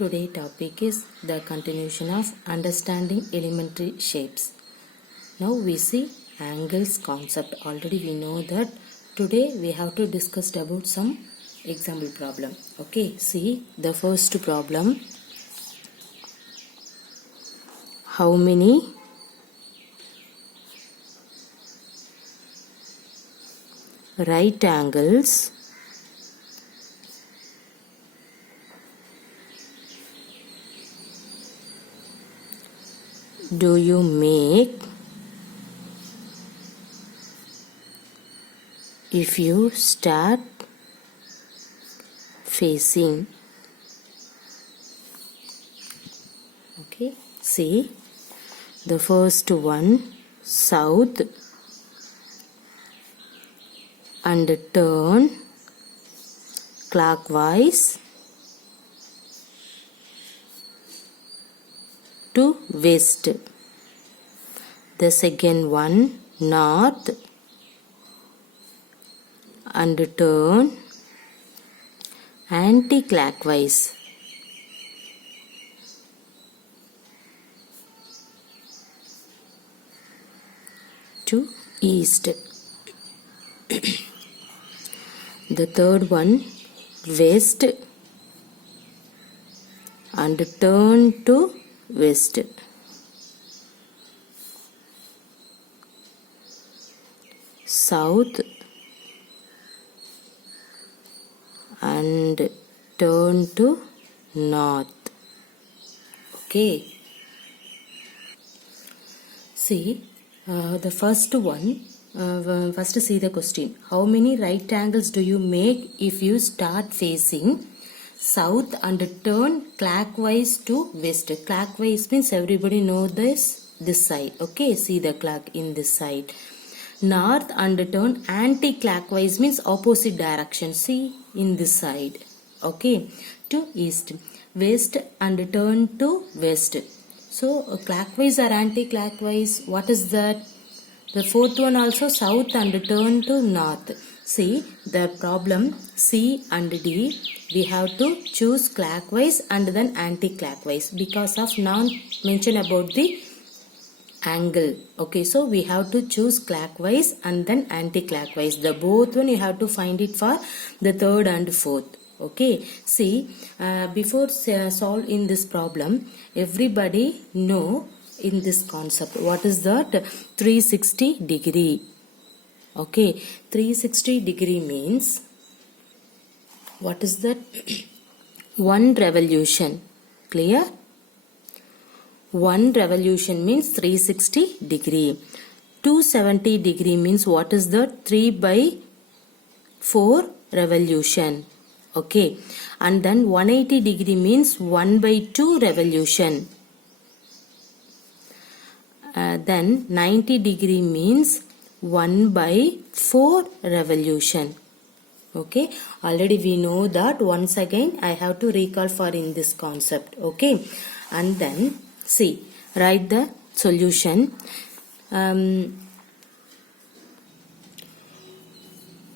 Today topic is the continuation of understanding elementary shapes. Now we see angles concept. Already we know that. Today we have to discuss about some example problem. Okay, see the first problem. How many right angles do you make if you start facing? Okay, see the first one, south, and turn clockwise to west. The second one, north, and turn anti-clockwise to east. The third one, west, and turn to west. South and turn to north. Okay. See the first one. First see the question. How many right angles do you make if you start facing south and turn clockwise to west? Clockwise means everybody know this side. Okay, see the clock in this side. North and turn anti-clockwise means opposite direction. See in this side. Okay, to east. West and turn to west. So clockwise or anti-clockwise? What is that? The fourth one also south and turn to north. See the problem C and D. We have to choose clockwise and then anti-clockwise because of non-mention about the angle. Okay, so we have to choose clockwise and then anti-clockwise. The both one you have to find it for the third and fourth. Okay, see before solve in this problem, everybody know in this concept what is that 360 degree. Okay, 360 degree means what is that? One revolution. Clear? One revolution means 360 degree. 270 degree means what is that? 3 by 4 revolution. Okay, and then 180 degree means 1 by 2 revolution. Then 90 degree means 1 by 4 revolution. Okay, already we know that. Once again I have to recall for in this concept. Okay, and then see, write the solution.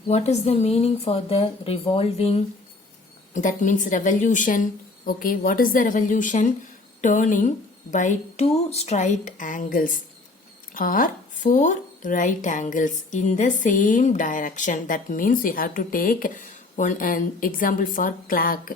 What is the meaning for the revolving? That means revolution. Okay, what is the revolution? Turning by 2 straight angles or 4 right angles in the same direction. That means you have to take an example for clock.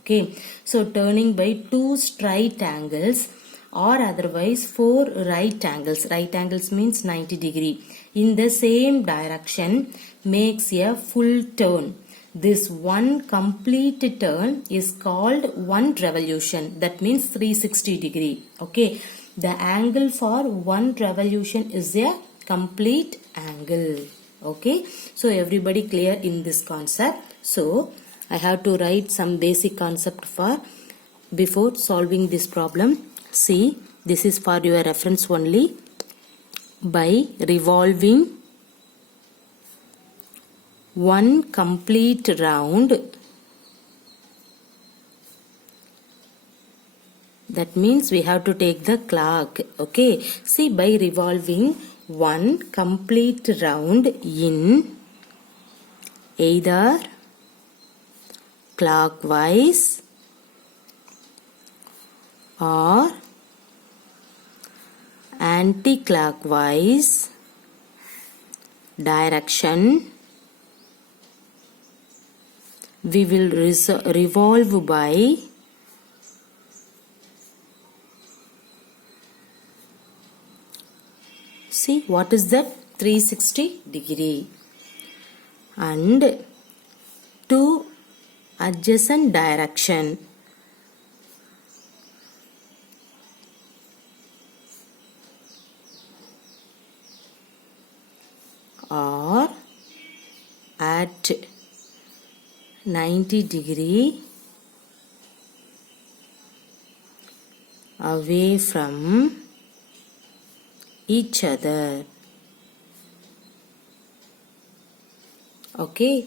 Okay, so turning by 2 straight angles or otherwise 4 right angles. Right angles means 90 degree in the same direction makes a full turn. This one complete turn is called one revolution. That means 360 degree. Okay, the angle for one revolution is a complete angle. Okay, so everybody clear in this concept. So I have to write some basic concept for before solving this problem. See, this is for your reference only. By revolving one complete round, that means we have to take the clock. Okay, see, by revolving one complete round in either clockwise or anti-clockwise direction, we will revolve by see what is that 360 degree and two adjacent direction. Or at 90 degree away from each other. Okay.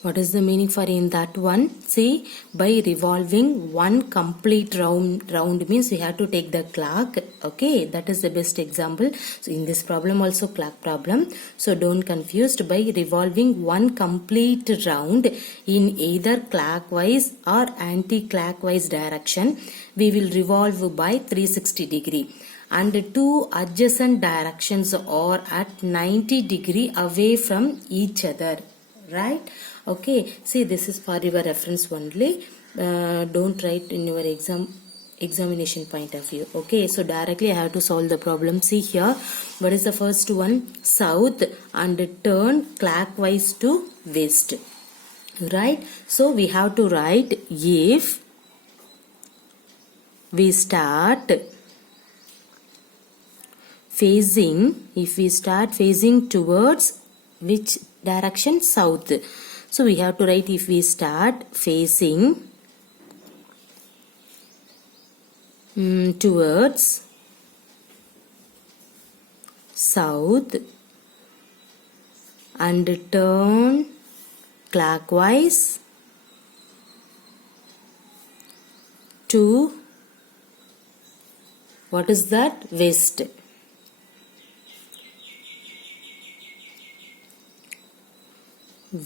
What is the meaning for in that one? See, by revolving one complete round means we have to take the clock. Okay, that is the best example. So in this problem also clock problem. So don't confused. By revolving one complete round in either clockwise or anti-clockwise direction, we will revolve by 360 degree. And two adjacent directions are at 90 degree away from each other. Right? Okay, see, this is for your reference only. Don't write in your examination point of view. Okay, so directly I have to solve the problem. See here, what is the first one? South and turn clockwise to west. Right? So we have to write if we start facing towards which direction? South. So we have to write if we start facing towards south and turn clockwise to what is that? West.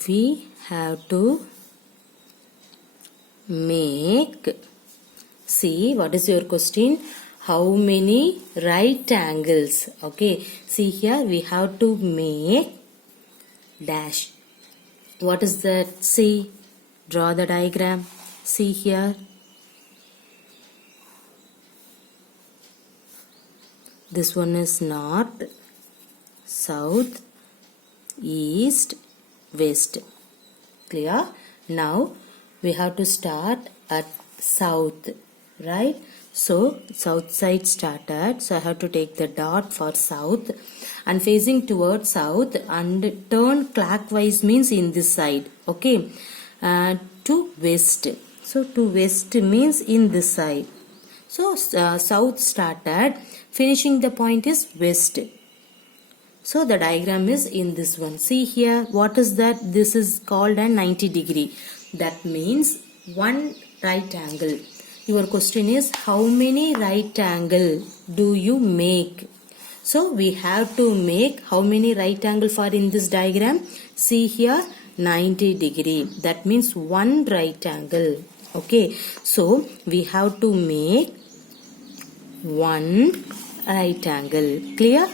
We have to make, see, what is your question? How many right angles? Okay, see here we have to make dash. What is that? See, draw the diagram. See here. This one is north, south, east, west. Clear? Now we have to start at south, right? So south side started, so I have to take the dot for south and facing towards south and turn clockwise means in this side. Okay, to west. So to west means in this side. So south started, finishing the point is west. So the diagram is in this one. See here, what is that? This is called a 90 degree. That means one right angle. Your question is how many right angle do you make? So we have to make how many right angle for in this diagram? See here, 90 degree. That means one right angle. Okay, so we have to make one right angle. Clear?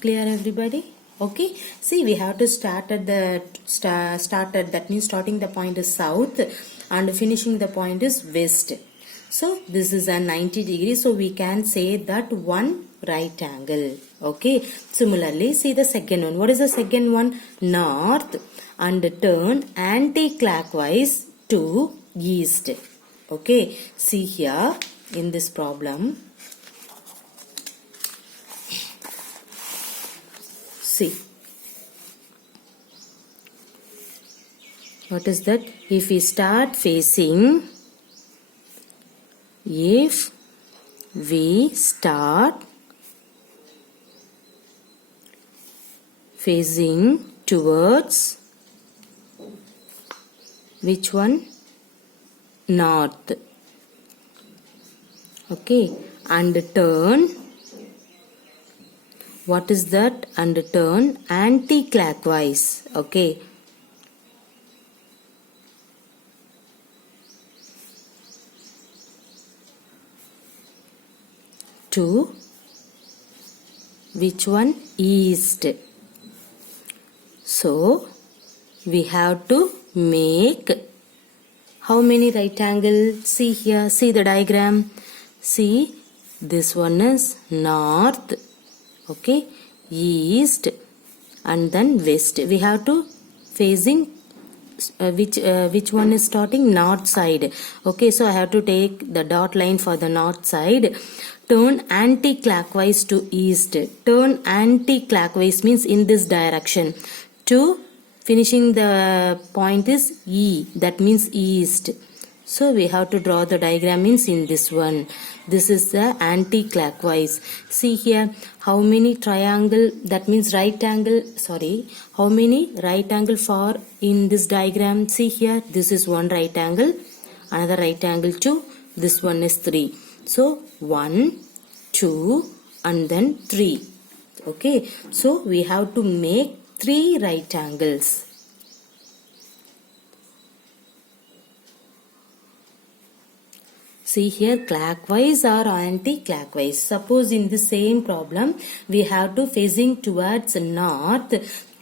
Clear everybody? Okay, see, we have to start at the that means starting the point is south and finishing the point is west. So this is a 90 degree, so we can say that one right angle. Okay, similarly see the second one. What is the second one? North and turn anti-clockwise to east. Okay, see here in this problem. See, what is that? If we start facing towards which one? North. Okay, and turn. What is that? And turn anti-clockwise. Okay. to which one? East. So we have to make how many right angles? See here, see the diagram. See, this one is north, okay, east, and then west. We have to facing which one is starting? North side. Okay, so I have to take the dot line for the north side. Turn anti-clockwise to east. Turn anti-clockwise means in this direction. To finishing the point is E, that means east. So we have to draw the diagram means in this one. This is the anti-clockwise. See here, how many triangle, that means right angle, sorry, how many right angle for in this diagram? See here, this is one right angle, another right angle 2, this one is 3. So 1, 2 and then 3. Okay, so we have to make 3 right angles. See here, clockwise or anti-clockwise. Suppose in the same problem, we have to facing towards north.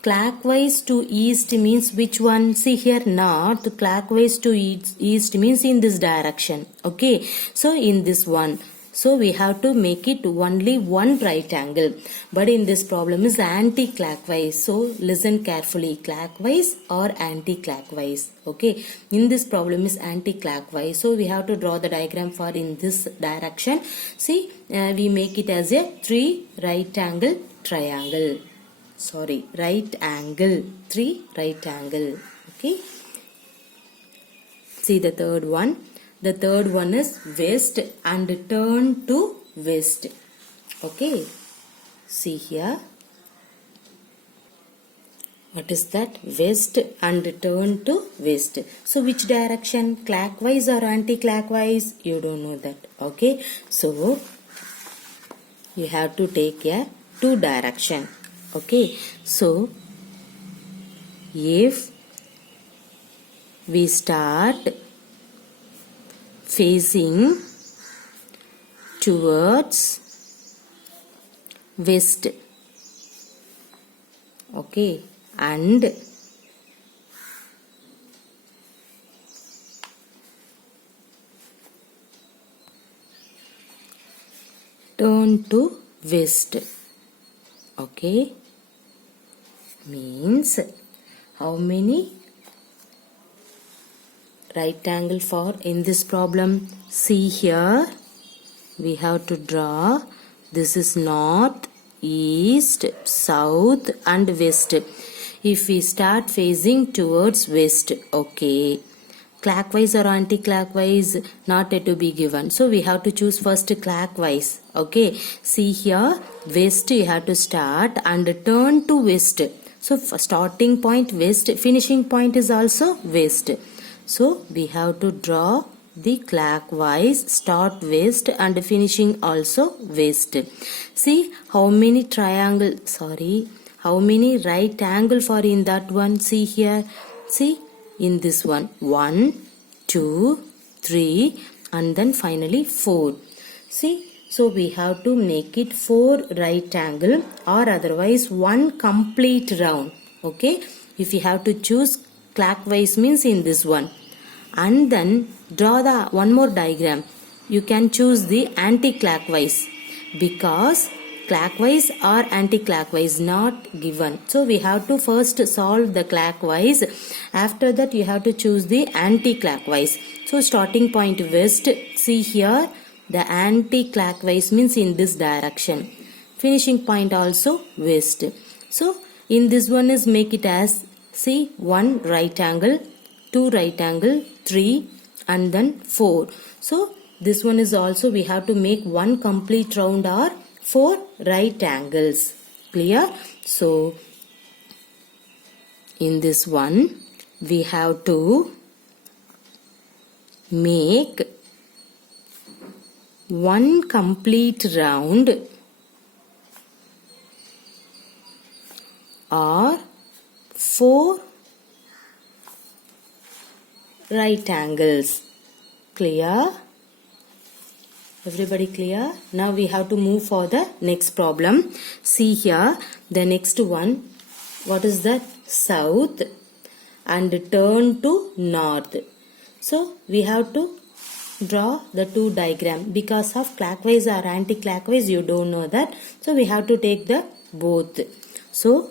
Clockwise to east means which one? See here, north. Clockwise to east means in this direction. Okay, so in this one. So we have to make it only one right angle. But in this problem is anti-clockwise. So listen carefully. Clockwise or anti-clockwise. Okay. In this problem is anti-clockwise. So we have to draw the diagram for in this direction. See, we make it as a 3 right angle triangle. Sorry, right angle. 3 right angle. Okay. See the third one. The third one is west and turn to west. Okay. See here. What is that? West and turn to west. So which direction? Clockwise or anti-clockwise? You don't know that. Okay. So you have to take a 2 direction. Okay. So if we start facing towards west, okay, and turn to west, okay, means how many right angle for in this problem? See here, we have to draw. This is north, east, south and west. If we start facing towards west, okay, clockwise or anti-clockwise, not yet to be given. So we have to choose first clockwise. Okay, see here, west you have to start and turn to west. So starting point west, finishing point is also west. So we have to draw the clockwise, start west and finishing also west. See how many how many right angle for in that one? See here, see in this one, 1, 2, 3 and then finally 4. See, so we have to make it 4 right angle or otherwise 1 complete round. Okay, if you have to choose clockwise means in this one, and then draw the one more diagram. You can choose the anti-clockwise because clockwise or anti-clockwise not given. So we have to first solve the clockwise. After that you have to choose the anti-clockwise. So starting point west. See here, the anti-clockwise means in this direction. Finishing point also west. So in this one is make it as, see, 1 right angle, 2 right angle, 3 and then 4. So this one is also we have to make 1 complete round or 4 right angles. Clear? So in this one we have to make 1 complete round or 4 right angles. Clear? Everybody clear? Now we have to move for the next problem. See here, the next one. What is that? South and turn to north. So we have to draw the two diagram. Because of clockwise or anti-clockwise, you don't know that. So we have to take the both. So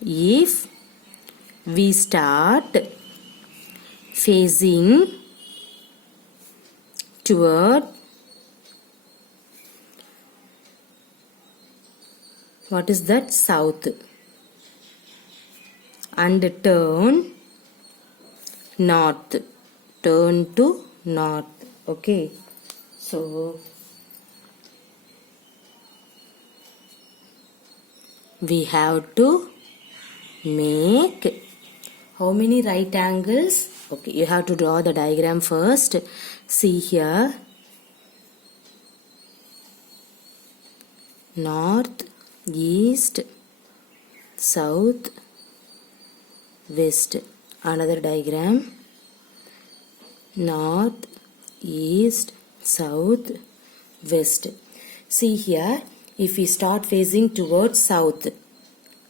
if we start facing toward what is that? South and turn north. Turn to north. Okay. So we have to make how many right angles? Okay, you have to draw the diagram first. See here, north, east, south, west. Another diagram, north, east, south, west. See here, if we start facing towards south,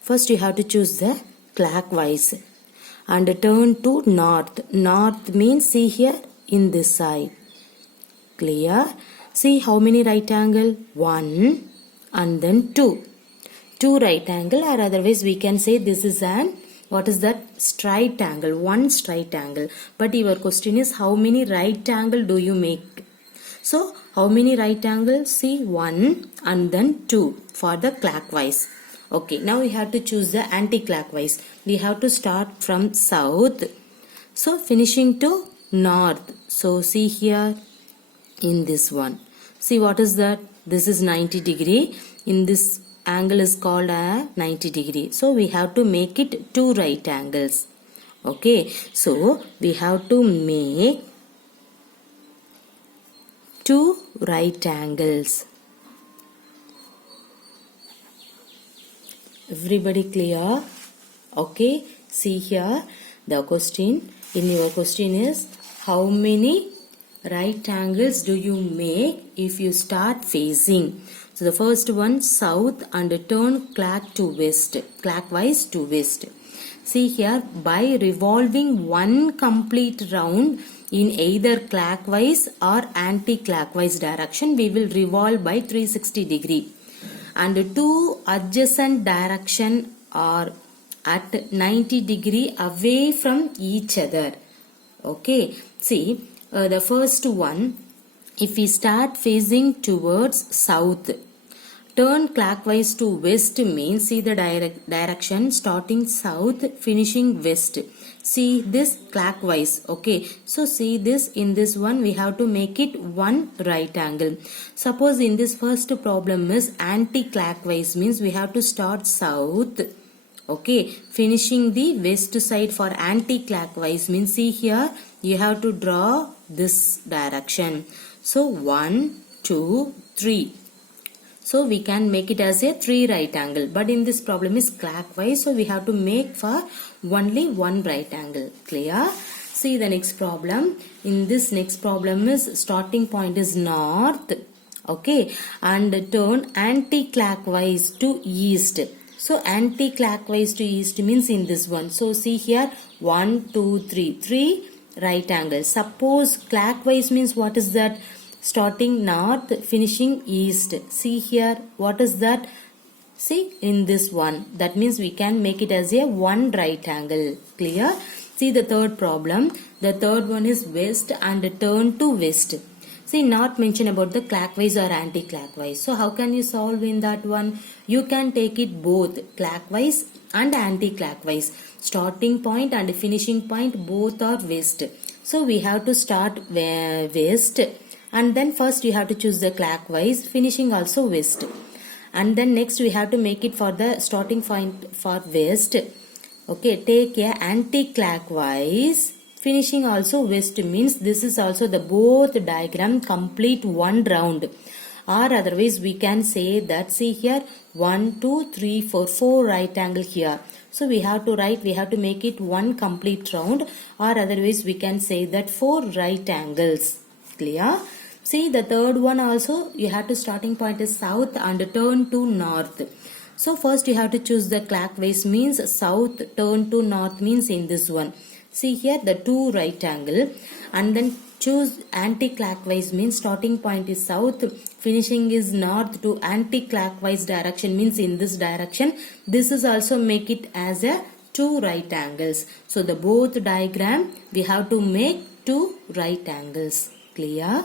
first you have to choose the clockwise and turn to north. North means, see here, in this side. Clear? See how many right angle? 1 and then 2. 2 right angle, or otherwise we can say this is an, what is that? Straight angle. 1 straight angle. But your question is how many right angle do you make? So how many right angles? See 1 and then 2 for the clockwise. Okay, now we have to choose the anti-clockwise. We have to start from south. So finishing to north. So see here in this one. See what is that? This is 90 degree. In this angle is called a 90 degree. So we have to make it 2 right angles. Okay, so we have to make 2 right angles. Everybody clear? Okay, see here the question. In your question is how many right angles do you make if you start facing? So the first one, south and turn clockwise to west. See here, by revolving one complete round in either clockwise or anti-clockwise direction, we will revolve by 360 degree. And 2 adjacent direction are at 90 degree away from each other. Okay, see the first one, if we start facing towards south, turn clockwise to west means, see the direction starting south finishing west. See this clockwise. Okay, so see this, in this one we have to make it 1 right angle. Suppose in this first problem is anti-clockwise means we have to start south. Okay, finishing the west side. For anti-clockwise means, see here you have to draw this direction. So 1, 2, 3. So we can make it as a 3 right angle. But in this problem is clockwise, so we have to make for only 1 right angle. Clear? See the next problem. In this next problem is starting point is north. Okay, and turn anti-clockwise to east. So anti-clockwise to east means in this one. So see here 1, 2, 3. 3 right angle. Suppose clockwise means what is that? Starting north finishing east. See here what is that? See in this one. That means we can make it as a 1 right angle. Clear? See the third problem. The third one is west and turn to west. See, not mention about the clockwise or anti-clockwise. So how can you solve in that one? You can take it both clockwise and anti-clockwise. Starting point and finishing point both are west. So we have to start west. And then first you have to choose the clockwise, finishing also west. And then next we have to make it for the starting point for west. Okay, take a anti-clockwise, finishing also west means this is also the both diagram complete 1 round. Or otherwise we can say that, see here 1, 2, 3, 4 right angle here. So we have to write, we have to make it 1 complete round, or otherwise we can say that 4 right angles. Clear? See the third one also you have to starting point is south and turn to north. So first you have to choose the clockwise means south, turn to north means in this one. See here the two right angle, and then choose anti-clockwise means starting point is south, finishing is north to anti-clockwise direction means in this direction. This is also make it as a two right angles. So the both diagram we have to make two right angles. Clear?